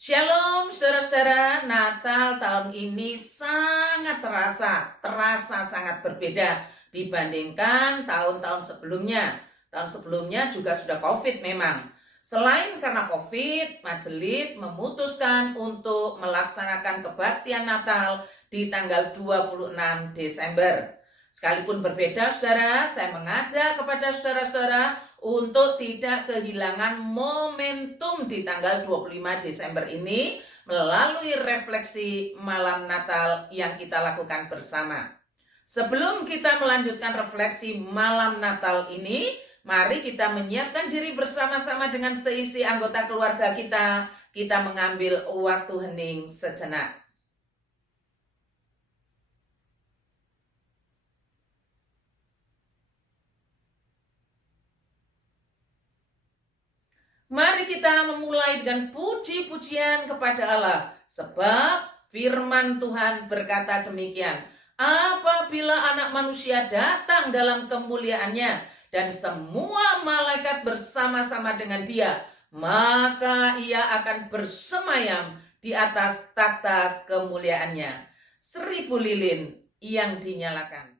Shalom saudara-saudara, Natal tahun ini sangat terasa sangat berbeda dibandingkan tahun-tahun sebelumnya. Tahun sebelumnya juga sudah COVID memang. Selain karena COVID, majelis memutuskan untuk melaksanakan kebaktian Natal di tanggal 26 Desember. Sekalipun berbeda saudara, saya mengajak kepada saudara-saudara untuk tidak kehilangan momentum di tanggal 25 Desember ini melalui refleksi malam Natal yang kita lakukan bersama. Sebelum kita melanjutkan refleksi malam Natal ini, mari kita menyiapkan diri bersama-sama dengan seisi anggota keluarga kita. Kita mengambil waktu hening sejenak. Mari kita memulai dengan puji-pujian kepada Allah, sebab firman Tuhan berkata demikian. Apabila anak manusia datang dalam kemuliaannya dan semua malaikat bersama-sama dengan dia, maka ia akan bersemayam di atas takhta kemuliaannya. 1000 lilin yang dinyalakan.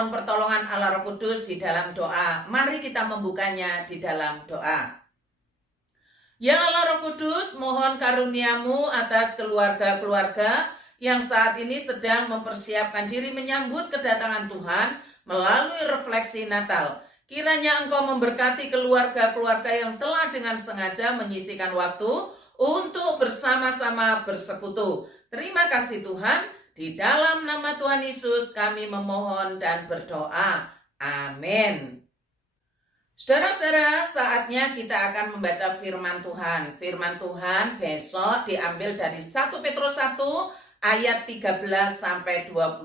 memohon pertolongan Allah Roh Kudus di dalam doa. Mari kita membukanya di dalam doa. Ya Allah Roh Kudus, mohon karuniamu atas keluarga-keluarga yang saat ini sedang mempersiapkan diri menyambut kedatangan Tuhan melalui refleksi Natal. Kiranya Engkau memberkati keluarga-keluarga yang telah dengan sengaja menyisihkan waktu untuk bersama-sama bersekutu. Terima kasih Tuhan. Di dalam nama Tuhan Yesus kami memohon dan berdoa. Amin. Saudara-saudara, saatnya kita akan membaca firman Tuhan. Firman Tuhan besok diambil dari 1 Petrus 1 ayat 13 sampai 25.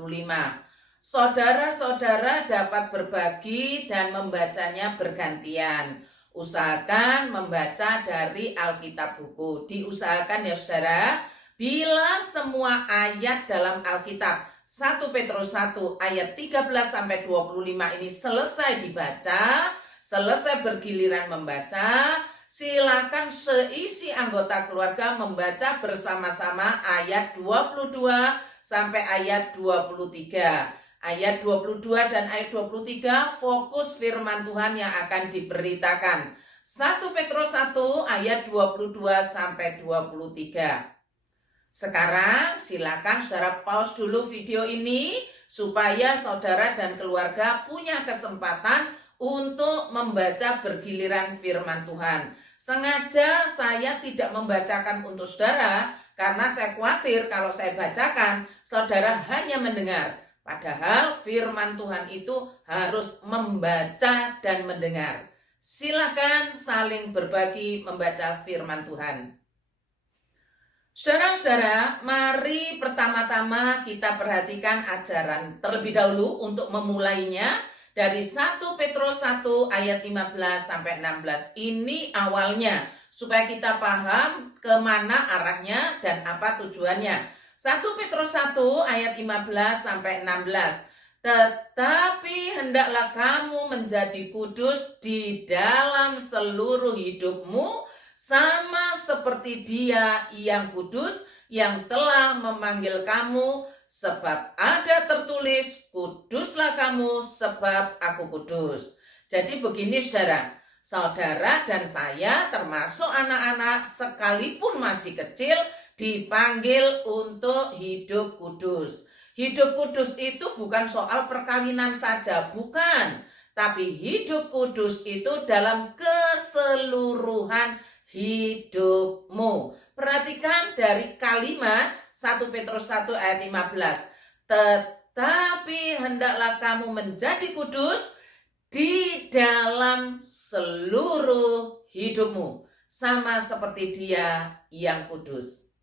Saudara-saudara dapat berbagi dan membacanya bergantian. Usahakan membaca dari Alkitab buku. Diusahakan ya saudara. Bila semua ayat dalam Alkitab 1 Petrus 1 ayat 13 sampai 25 ini selesai dibaca, selesai bergiliran membaca, silakan seisi anggota keluarga membaca bersama-sama ayat 22 sampai ayat 23. Ayat 22 dan ayat 23 fokus firman Tuhan yang akan diberitakan. 1 Petrus 1 ayat 22 sampai 23. Sekarang silakan saudara pause dulu video ini supaya saudara dan keluarga punya kesempatan untuk membaca bergiliran firman Tuhan. Sengaja saya tidak membacakan untuk saudara karena saya khawatir kalau saya bacakan saudara hanya mendengar. Padahal firman Tuhan itu harus membaca dan mendengar. Silakan saling berbagi membaca firman Tuhan. Saudara-saudara, mari pertama-tama kita perhatikan ajaran terlebih dahulu untuk memulainya dari 1 Petrus 1 ayat 15 sampai 16. Ini awalnya supaya kita paham kemana arahnya dan apa tujuannya. 1 Petrus 1 ayat 15 sampai 16. Tetapi hendaklah kamu menjadi kudus di dalam seluruh hidupmu, sama seperti Dia yang kudus yang telah memanggil kamu, sebab ada tertulis, kuduslah kamu sebab aku kudus. Jadi begini saudara dan saya termasuk anak-anak sekalipun masih kecil dipanggil untuk hidup kudus. Hidup kudus itu bukan soal perkawinan saja, bukan. Tapi hidup kudus itu dalam keseluruhan hidupmu. Perhatikan dari kalimat 1 Petrus 1 ayat 15. Tetapi hendaklah kamu menjadi kudus di dalam seluruh hidupmu, sama seperti Dia yang kudus.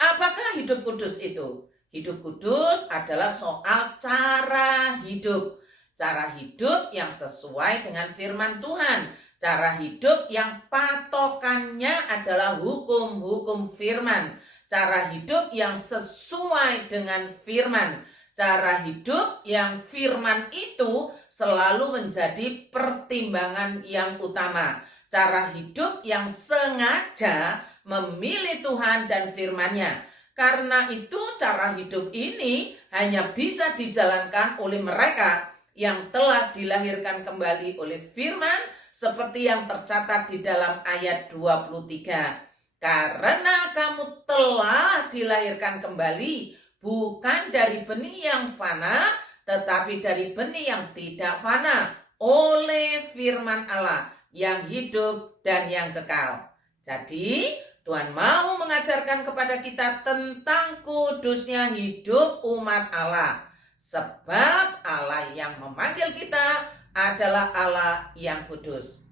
Apakah hidup kudus itu? Hidup kudus adalah soal cara hidup. Cara hidup yang sesuai dengan firman Tuhan. Cara hidup yang patokannya adalah hukum-hukum firman. Cara hidup yang sesuai dengan firman. Cara hidup yang firman itu selalu menjadi pertimbangan yang utama. Cara hidup yang sengaja memilih Tuhan dan firman-Nya. Karena itu cara hidup ini hanya bisa dijalankan oleh mereka yang telah dilahirkan kembali oleh firman, seperti yang tercatat di dalam ayat 23. Karena kamu telah dilahirkan kembali, bukan dari benih yang fana, tetapi dari benih yang tidak fana, oleh firman Allah yang hidup dan yang kekal. Jadi, Tuhan mau mengajarkan kepada kita tentang kudusnya hidup umat Allah. Sebab Allah yang memanggil kita adalah Allah yang kudus.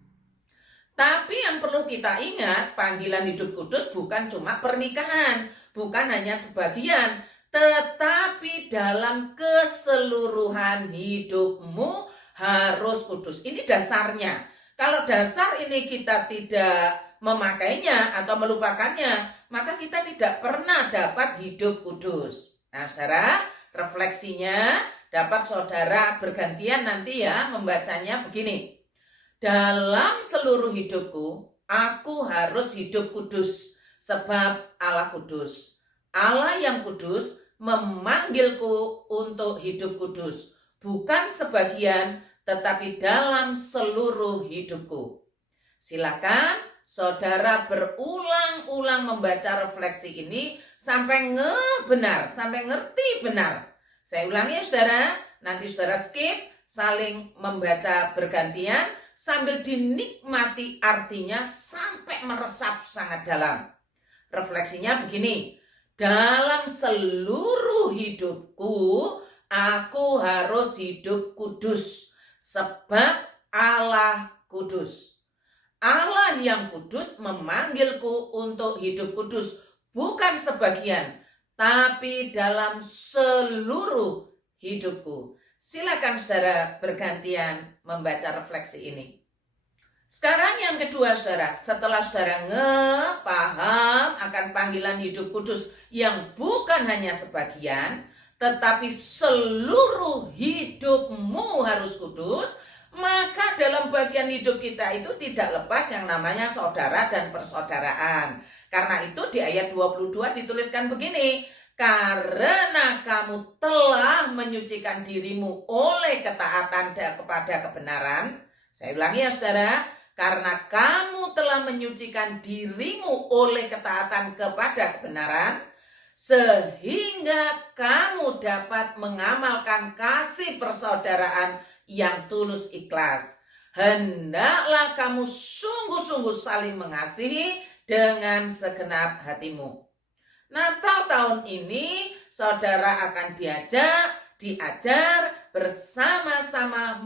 Tapi yang perlu kita ingat, panggilan hidup kudus bukan cuma pernikahan, bukan hanya sebagian, tetapi dalam keseluruhan hidupmu harus kudus. Ini dasarnya. Kalau dasar ini kita tidak memakainya atau melupakannya, maka kita tidak pernah dapat hidup kudus. Nah, saudara, refleksinya dapat saudara bergantian nanti ya membacanya begini. Dalam seluruh hidupku, aku harus hidup kudus sebab Allah kudus. Allah yang kudus memanggilku untuk hidup kudus. bukan sebagian, tetapi dalam seluruh hidupku. Silakan saudara berulang-ulang membaca refleksi ini sampai benar, sampai ngerti benar. Saya ulangi saudara, nanti saudara skip, saling membaca bergantian sambil dinikmati artinya sampai meresap sangat dalam. Refleksinya begini, dalam seluruh hidupku, aku harus hidup kudus, sebab Allah kudus. Allah yang kudus memanggilku untuk hidup kudus, bukan sebagian, tapi dalam seluruh hidupku. Silakan saudara bergantian membaca refleksi ini. Sekarang yang kedua saudara, setelah saudara paham akan panggilan hidup kudus yang bukan hanya sebagian, tetapi seluruh hidupmu harus kudus, maka dalam bagian hidup kita itu tidak lepas yang namanya saudara dan persaudaraan. Karena itu di ayat 22 dituliskan begini, karena kamu telah menyucikan dirimu oleh ketaatan kepada kebenaran. Saya ulangi ya saudara, karena kamu telah menyucikan dirimu oleh ketaatan kepada kebenaran, sehingga kamu dapat mengamalkan kasih persaudaraan yang tulus ikhlas. Hendaklah kamu sungguh-sungguh saling mengasihi dengan segenap hatimu. Natal tahun ini saudara akan diajar bersama-sama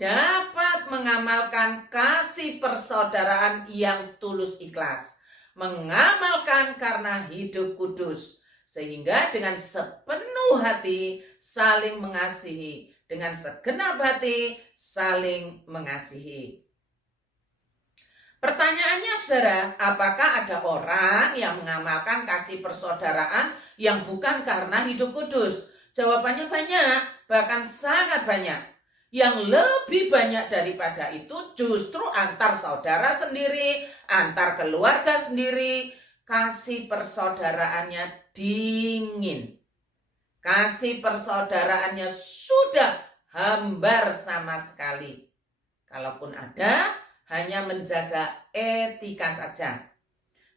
dapat mengamalkan kasih persaudaraan yang tulus ikhlas. Mengamalkan karena hidup kudus. Sehingga dengan sepenuh hati saling mengasihi. Dengan segenap hati saling mengasihi. Pertanyaannya saudara, apakah ada orang yang mengamalkan kasih persaudaraan yang bukan karena hidup kudus? Jawabannya banyak, bahkan sangat banyak. Yang lebih banyak daripada itu justru antar saudara sendiri, antar keluarga sendiri, kasih persaudaraannya dingin. Kasih persaudaraannya sudah hambar sama sekali. Kalaupun ada, hanya menjaga etika saja.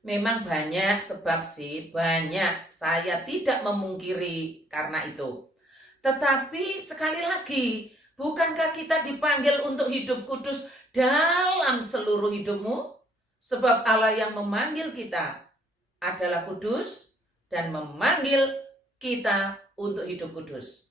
Memang banyak sebab sih, banyak. Saya tidak memungkiri karena itu. Tetapi sekali lagi, bukankah kita dipanggil untuk hidup kudus dalam seluruh hidupmu? Sebab Allah yang memanggil kita adalah kudus dan memanggil kita untuk hidup kudus.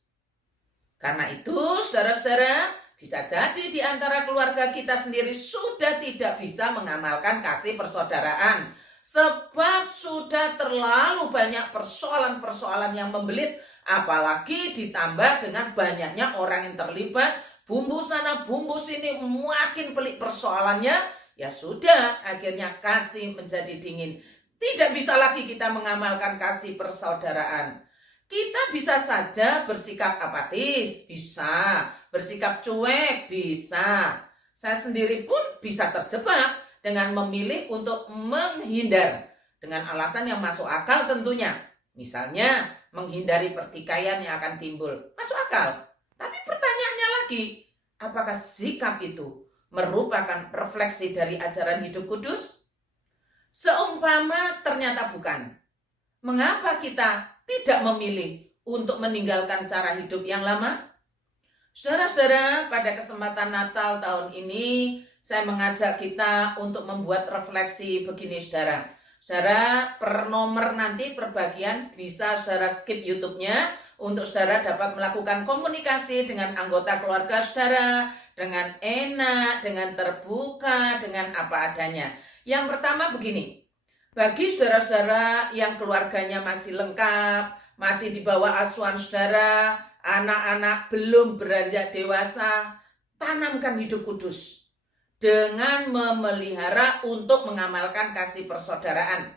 Karena itu, saudara-saudara, bisa jadi di antara keluarga kita sendiri sudah tidak bisa mengamalkan kasih persaudaraan. Sebab sudah terlalu banyak persoalan-persoalan yang membelit. Apalagi ditambah dengan banyaknya orang yang terlibat. Bumbu sana, bumbu sini, makin pelik persoalannya. Ya sudah, akhirnya kasih menjadi dingin. Tidak bisa lagi kita mengamalkan kasih persaudaraan. Kita bisa saja bersikap apatis, bisa. Bersikap cuek, bisa. Saya sendiri pun bisa terjebak dengan memilih untuk menghindar. Dengan alasan yang masuk akal tentunya. Misalnya, menghindari pertikaian yang akan timbul. Masuk akal. Tapi pertanyaannya lagi, apakah sikap itu merupakan refleksi dari ajaran hidup kudus? Seumpama ternyata bukan. Mengapa kita tidak memilih untuk meninggalkan cara hidup yang lama? Saudara-saudara, pada kesempatan Natal tahun ini, saya mengajak kita untuk membuat refleksi begini saudara. Saudara, per nomor nanti per bagian bisa saudara skip YouTube-nya untuk saudara dapat melakukan komunikasi dengan anggota keluarga saudara dengan enak, dengan terbuka, dengan apa adanya. Yang pertama begini. Bagi saudara-saudara yang keluarganya masih lengkap, masih di bawah asuhan saudara, anak-anak belum beranjak dewasa, tanamkan hidup kudus dengan memelihara untuk mengamalkan kasih persaudaraan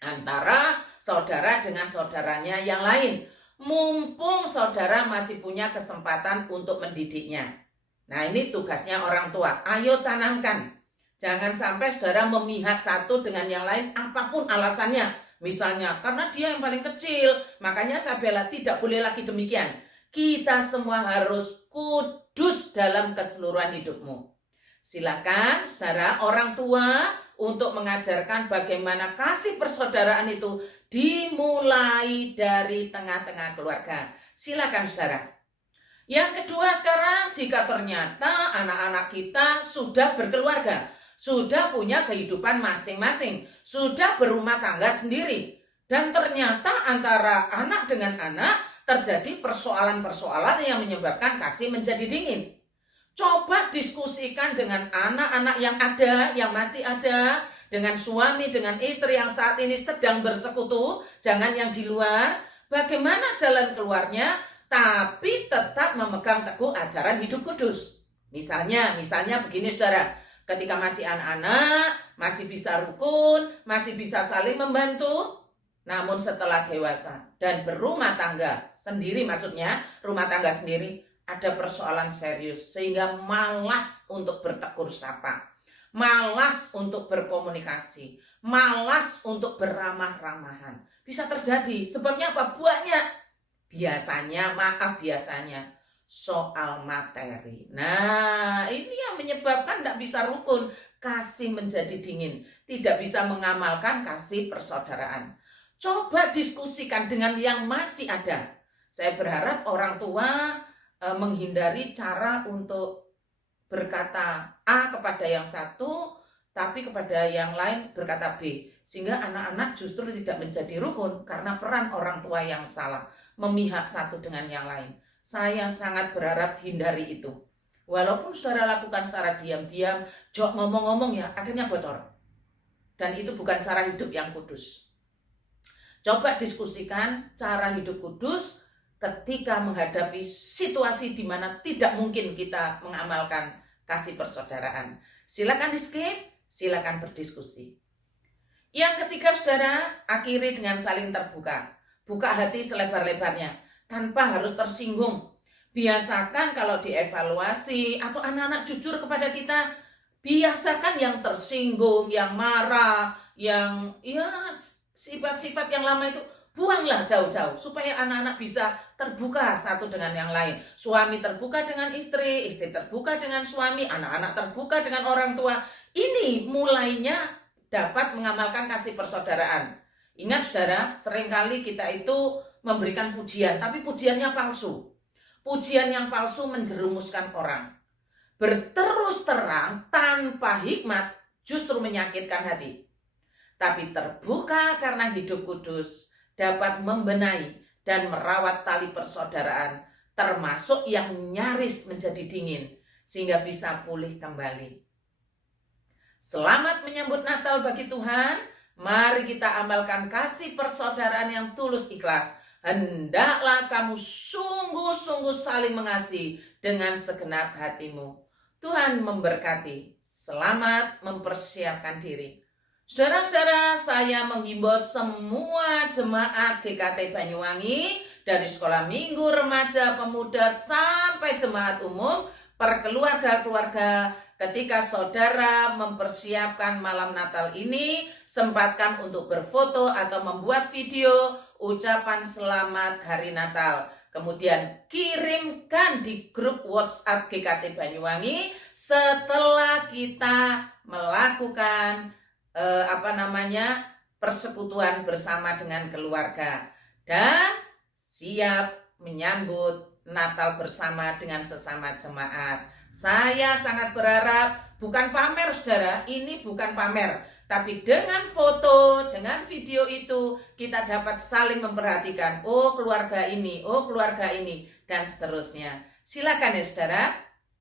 antara saudara dengan saudaranya yang lain. Mumpung saudara masih punya kesempatan untuk mendidiknya. Nah, ini tugasnya orang tua. Ayo tanamkan. Jangan sampai saudara memihak satu dengan yang lain apapun alasannya. Misalnya, karena dia yang paling kecil, makanya saya bela, tidak boleh lagi demikian. Kita semua harus kudus dalam keseluruhan hidupmu. Silakan, saudara, orang tua untuk mengajarkan bagaimana kasih persaudaraan itu dimulai dari tengah-tengah keluarga. Silakan, saudara. Yang kedua sekarang, jika ternyata anak-anak kita sudah berkeluarga, sudah punya kehidupan masing-masing, sudah berumah tangga sendiri, dan ternyata antara anak dengan anak terjadi persoalan-persoalan yang menyebabkan kasih menjadi dingin. Coba diskusikan dengan anak-anak yang ada, yang masih ada, dengan suami, dengan istri yang saat ini sedang bersekutu, jangan yang di luar, bagaimana jalan keluarnya, tapi tetap memegang teguh ajaran hidup kudus. Misalnya begini, saudara, ketika masih anak-anak, masih bisa rukun, masih bisa saling membantu, namun setelah dewasa dan berumah tangga sendiri, maksudnya rumah tangga sendiri, ada persoalan serius sehingga malas untuk bertegur sapa, malas untuk berkomunikasi, malas untuk beramah-ramahan. Bisa terjadi, sebabnya apa? Banyak. Biasanya soal materi. Nah, ini yang menyebabkan tidak bisa rukun, kasih menjadi dingin, tidak bisa mengamalkan kasih persaudaraan. Coba diskusikan dengan yang masih ada. Saya berharap orang tua menghindari cara untuk berkata A kepada yang satu, tapi kepada yang lain berkata B. Sehingga anak-anak justru tidak menjadi rukun karena peran orang tua yang salah, memihak satu dengan yang lain. Saya sangat berharap hindari itu. Walaupun saudara lakukan secara diam-diam, ngomong-ngomong ya, akhirnya bocor. Dan itu bukan cara hidup yang kudus. Coba diskusikan cara hidup kudus ketika menghadapi situasi di mana tidak mungkin kita mengamalkan kasih persaudaraan. Silakan di-skip, silakan berdiskusi. Yang ketiga, saudara, akhiri dengan saling terbuka. Buka hati selebar-lebarnya, tanpa harus tersinggung. Biasakan kalau dievaluasi atau anak-anak jujur kepada kita, biasakan yang tersinggung, yang marah, yang sifat-sifat yang lama itu, buanglah jauh-jauh supaya anak-anak bisa terbuka satu dengan yang lain. Suami terbuka dengan istri, istri terbuka dengan suami, anak-anak terbuka dengan orang tua. Ini mulainya dapat mengamalkan kasih persaudaraan. Ingat, saudara, seringkali kita itu memberikan pujian, tapi pujiannya palsu. Pujian yang palsu menjerumuskan orang. Berterus terang tanpa hikmat justru menyakitkan hati. Tapi terbuka karena hidup kudus dapat membenahi dan merawat tali persaudaraan, termasuk yang nyaris menjadi dingin, sehingga bisa pulih kembali. Selamat menyambut Natal bagi Tuhan. Mari kita amalkan kasih persaudaraan yang tulus ikhlas. Hendaklah kamu sungguh-sungguh saling mengasihi dengan segenap hatimu. Tuhan memberkati. Selamat mempersiapkan diri. Saudara-saudara, saya menghimbau semua jemaat GKT Banyuwangi dari sekolah minggu, remaja, pemuda sampai jemaat umum, perkeluarga-keluarga, ketika saudara mempersiapkan malam Natal ini, sempatkan untuk berfoto atau membuat video ucapan selamat hari Natal. Kemudian kirimkan di grup WhatsApp GKT Banyuwangi setelah kita melakukan persekutuan bersama dengan keluarga dan siap menyambut Natal bersama dengan sesama jemaat. Saya sangat berharap, bukan pamer saudara, ini bukan pamer, tapi dengan foto, dengan video itu kita dapat saling memperhatikan, oh keluarga ini, dan seterusnya. Silakan ya saudara.